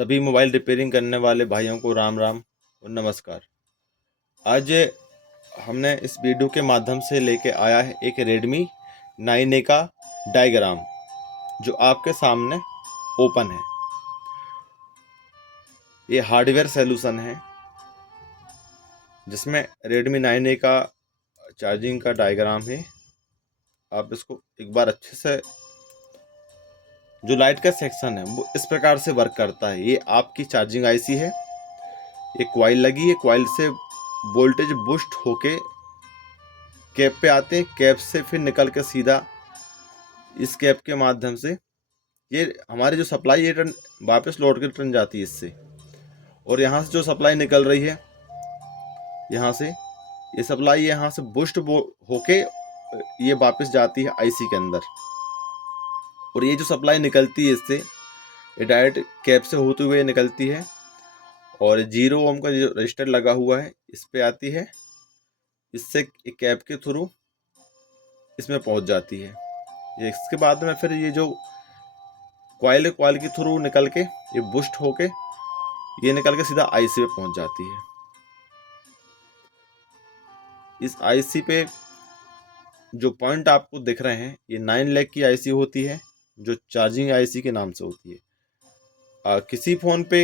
सभी mobile repairing करने वाले भाइयों को राम राम और नमस्कार। आज हमने इस वीडियो के माध्यम से लेके आया है एक Redmi 9A का डायग्राम जो आपके सामने ओपन है। ये हार्डवेयर सॉल्यूशन है जिसमें Redmi 9A का चार्जिंग का डायग्राम है। आप इसको एक बार अच्छे से, जो लाइट का सेक्शन है वो इस प्रकार से वर्क करता है। ये आपकी चार्जिंग आईसी है, एक कॉइल लगी है, कॉइल से वोल्टेज बूस्ट होके कैप पे आते हैं, कैप से फिर निकल के सीधा इस कैप के माध्यम से ये हमारी जो सप्लाई है वापस लौट के रिटर्न जाती है इससे। और यहाँ से जो सप्लाई निकल रही है, यहाँ से ये सप्लाई यहाँ से बूस्ट होके ये वापस जाती है आईसी के अंदर। और ये जो सप्लाई निकलती है इससे, ये डायरेक्ट कैप से होते हुए निकलती है और 0 ओम का जो रजिस्टर लगा हुआ है इस पे आती है, इससे कैप के थ्रू इसमें पहुंच जाती है। इसके बाद में फिर ये जो कॉइल के थ्रू निकल के ये बूस्ट होके ये निकल के सीधा आईसी पे पहुंच जाती है। इस आईसी पे जो पॉइंट आपको दिख रहे हैं ये 9 लाख की आईसी होती है जो चार्जिंग आईसी के नाम से होती है। किसी फ़ोन पे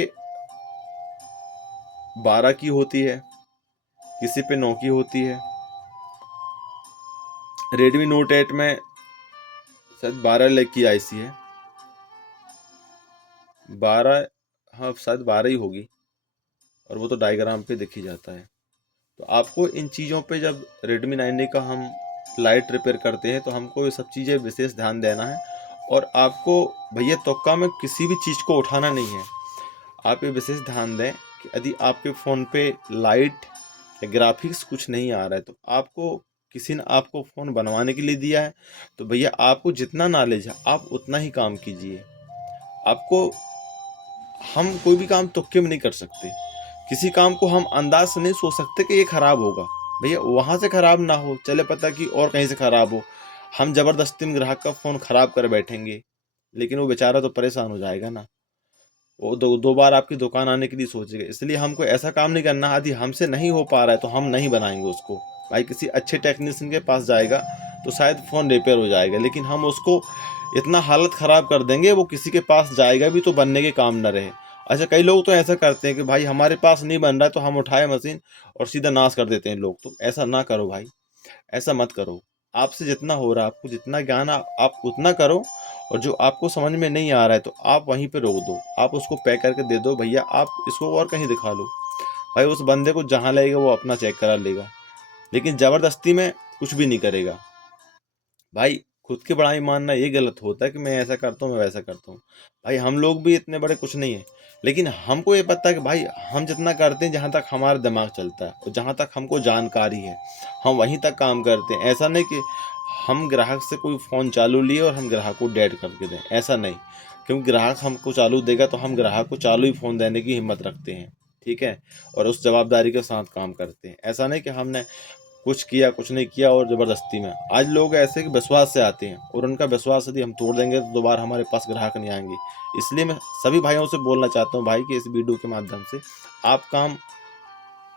12 की होती है, किसी पे 9 की होती है। Redmi Note 8 में शायद 12 लाख की आईसी है, 12, हाँ शायद 12 ही होगी, और वो तो डायग्राम पे दिख ही जाता है। तो आपको इन चीज़ों पे जब Redmi 9A का हम लाइट रिपेयर करते हैं तो हमको ये सब चीज़ें विशेष ध्यान देना है। और आपको भैया तुक्का में किसी भी चीज़ को उठाना नहीं है। आप ये विशेष ध्यान दें कि यदि आपके फ़ोन पे लाइट या ग्राफिक्स कुछ नहीं आ रहा है तो आपको किसी ने आपको फ़ोन बनवाने के लिए दिया है, तो भैया आपको जितना नॉलेज है आप उतना ही काम कीजिए। आपको, हम कोई भी काम तुक्के में नहीं कर सकते। किसी काम को हम अंदाज से नहीं सोच सकते कि ये ख़राब होगा। भैया वहाँ से ख़राब ना हो, चले पता कि और कहीं से ख़राब हो, हम ज़बरदस्ती में ग्राहक का फ़ोन ख़राब कर बैठेंगे, लेकिन वो बेचारा तो परेशान हो जाएगा ना। वो दो बार आपकी दुकान आने के लिए सोचेगा। इसलिए हमको ऐसा काम नहीं करना। यदि हमसे नहीं हो पा रहा है तो हम नहीं बनाएंगे उसको। भाई किसी अच्छे टेक्नीशियन के पास जाएगा तो शायद फ़ोन रिपेयर हो जाएगा, लेकिन हम उसको इतना हालत ख़राब कर देंगे वो किसी के पास जाएगा भी तो बनने के काम न रहे। अच्छा, कई लोग तो ऐसा करते हैं कि भाई हमारे पास नहीं बन रहा है तो हम उठाए मशीन और सीधा नाश कर देते हैं लोग। तो ऐसा ना करो भाई, ऐसा मत करो। आपसे जितना हो रहा है, आपको जितना ज्ञान आप उतना करो, और जो आपको समझ में नहीं आ रहा है तो आप वहीं पे रोक दो, आप उसको पैक करके दे दो, भैया आप इसको और कहीं दिखा लो। भाई उस बंदे को जहाँ लगेगा वो अपना चेक करा लेगा, लेकिन ज़बरदस्ती में कुछ भी नहीं करेगा। भाई खुद की बड़ाई मानना ये गलत होता है कि मैं ऐसा करता हूँ, मैं वैसा करता हूँ। भाई हम लोग भी इतने बड़े कुछ नहीं है, लेकिन हमको ये पता है कि भाई हम जितना करते हैं, जहाँ तक हमारा दिमाग चलता है और जहाँ तक हमको जानकारी है हम वहीं तक काम करते हैं। ऐसा नहीं कि हम ग्राहक से कोई फ़ोन चालू लिए और हम ग्राहक को डेड करके दें, ऐसा नहीं। क्योंकि ग्राहक हमको चालू देगा तो हम ग्राहक को चालू ही फ़ोन देने की हिम्मत रखते हैं, ठीक है, और उस जवाबदारी के साथ काम करते हैं। ऐसा नहीं कि हमने कुछ किया कुछ नहीं किया और ज़बरदस्ती में। आज लोग ऐसे कि विश्वास से आते हैं और उनका विश्वास यदि हम तोड़ देंगे तो दोबारा हमारे पास ग्राहक नहीं आएंगे। इसलिए मैं सभी भाइयों से बोलना चाहता हूँ भाई कि इस वीडियो के माध्यम से आप काम,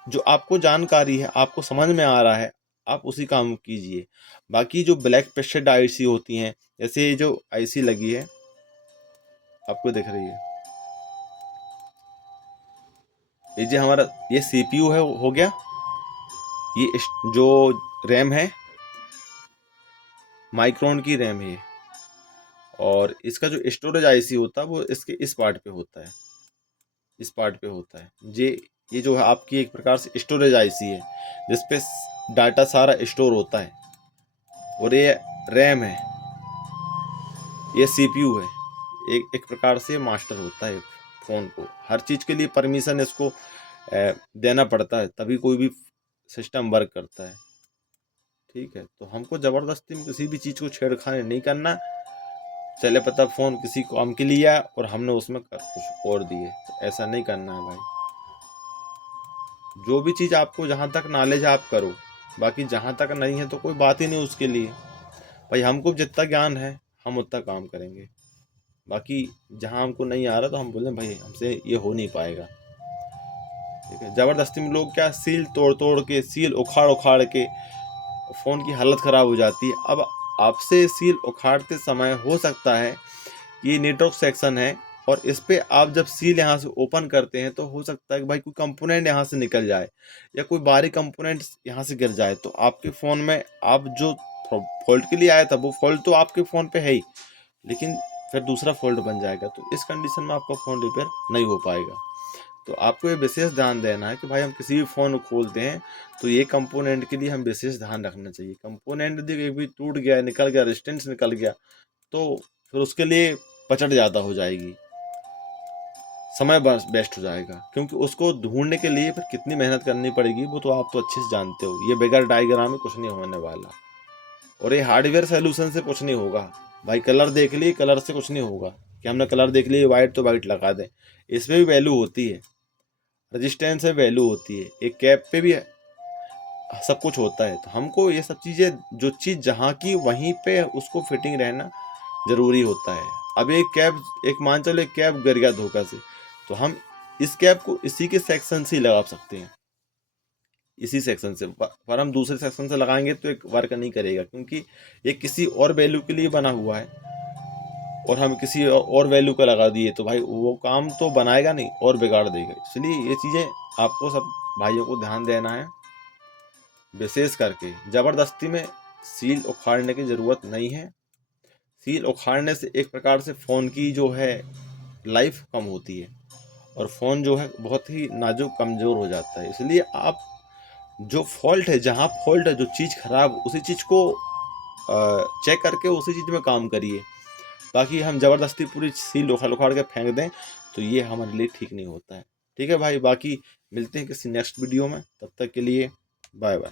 जो आपको जानकारी है, आपको समझ में आ रहा है, आप उसी काम कीजिए। बाकी जो ब्लैक पेस्टेड आईसी होती हैं, जैसे ये जो आईसी लगी है आपको दिख रही है, ये जो हमारा ये सीपीयू है हो गया, ये जो रैम है माइक्रोन की रैम है, और इसका जो स्टोरेज आईसी होता है वो इसके इस पार्ट पे होता है, इस पार्ट पे होता है। ये जो है आपकी एक प्रकार से स्टोरेज आईसी है जिसपे डाटा सारा स्टोर होता है। और ये रैम है, ये सीपीयू है, एक प्रकार से मास्टर होता है। फ़ोन को हर चीज़ के लिए परमिशन इसको देना पड़ता है, तभी कोई भी सिस्टम वर्क करता है, ठीक है। तो हमको ज़बरदस्ती में किसी भी चीज़ को छेड़खानी नहीं करना। चले पता फ़ोन किसी काम के लिए आया और हमने उसमें कर कुछ और दिए, तो ऐसा नहीं करना है भाई। जो भी चीज़ आपको जहाँ तक नॉलेज है आप करो, बाकी जहाँ तक नहीं है तो कोई बात ही नहीं उसके लिए। भाई हमको जितना ज्ञान है हम उतना काम करेंगे। बाकी जहाँ हमको नहीं आ रहा तो हम बोलें भाई हमसे ये हो नहीं पाएगा, ठीक है। ज़बरदस्ती में लोग क्या सील तोड़ तोड़ के, सील उखाड़ उखाड़ के फ़ोन की हालत ख़राब हो जाती है। अब आपसे सील उखाड़ते समय हो सकता है ये नेटवर्क सेक्शन है और इस पे आप जब सील यहाँ से ओपन करते हैं तो हो सकता है कि भाई कोई कंपोनेंट यहाँ से निकल जाए या कोई बाहरी कंपोनेंट यहाँ से गिर जाए, तो आपके फ़ोन में आप जो फॉल्ट के लिए आया था वो फॉल्ट तो आपके फ़ोन पे है ही, लेकिन फिर दूसरा फॉल्ट बन जाएगा। तो इस कंडीशन में आपका फ़ोन रिपेयर नहीं हो पाएगा। तो आपको ये विशेष ध्यान देना है कि भाई हम किसी भी फ़ोन को खोलते हैं तो ये कंपोनेंट के लिए हम विशेष ध्यान रखना चाहिए। कंपोनेंट देखिए भी टूट गया, निकल गया, रेजिस्टेंस निकल गया तो फिर उसके लिए पचड़ ज़्यादा हो जाएगी, समय बस वेस्ट हो जाएगा, क्योंकि उसको ढूंढने के लिए फिर कितनी मेहनत करनी पड़ेगी वो तो आप तो अच्छे से जानते हो। ये बगैर डायग्राम में कुछ नहीं होने वाला, और ये हार्डवेयर सोल्यूशन से कुछ नहीं होगा। भाई कलर देख लिए, कलर से कुछ नहीं होगा कि हमने कलर देख लिए वाइट तो वाइट लगा दें, इसमें भी वैल्यू होती है, रजिस्टेंस में वैल्यू होती है, एक कैप पे भी सब कुछ होता है। तो हमको ये सब चीज़ें, जो चीज़ जहाँ की वहीं पे उसको फिटिंग रहना ज़रूरी होता है। अब एक कैप, एक मान चलो एक कैप गिर गया धोखा से, तो हम इस कैप को इसी के सेक्शन से ही लगा सकते हैं, इसी सेक्शन से। पर हम दूसरे सेक्शन से लगाएंगे तो एक वर्क नहीं करेगा, क्योंकि ये किसी और वैल्यू के लिए बना हुआ है और हम किसी और वैल्यू का लगा दिए तो भाई वो काम तो बनाएगा नहीं और बिगाड़ देगा। इसलिए ये चीज़ें आपको सब भाइयों को ध्यान देना है। विशेष करके ज़बरदस्ती में सील उखाड़ने की ज़रूरत नहीं है। सील उखाड़ने से एक प्रकार से फ़ोन की जो है लाइफ कम होती है और फ़ोन जो है बहुत ही नाजुक कमज़ोर हो जाता है। इसलिए आप जो फॉल्ट है, जहाँ फॉल्ट है, जो चीज़ ख़राब, उसी चीज़ को चेक करके उसी चीज़ में काम करिए। बाकी हम ज़बरदस्ती पूरी सील उखाड़ उखाड़ के फेंक दें तो ये हमारे लिए ठीक नहीं होता है, ठीक है भाई। बाकी मिलते हैं किसी नेक्स्ट वीडियो में, तब तक के लिए बाय बाय।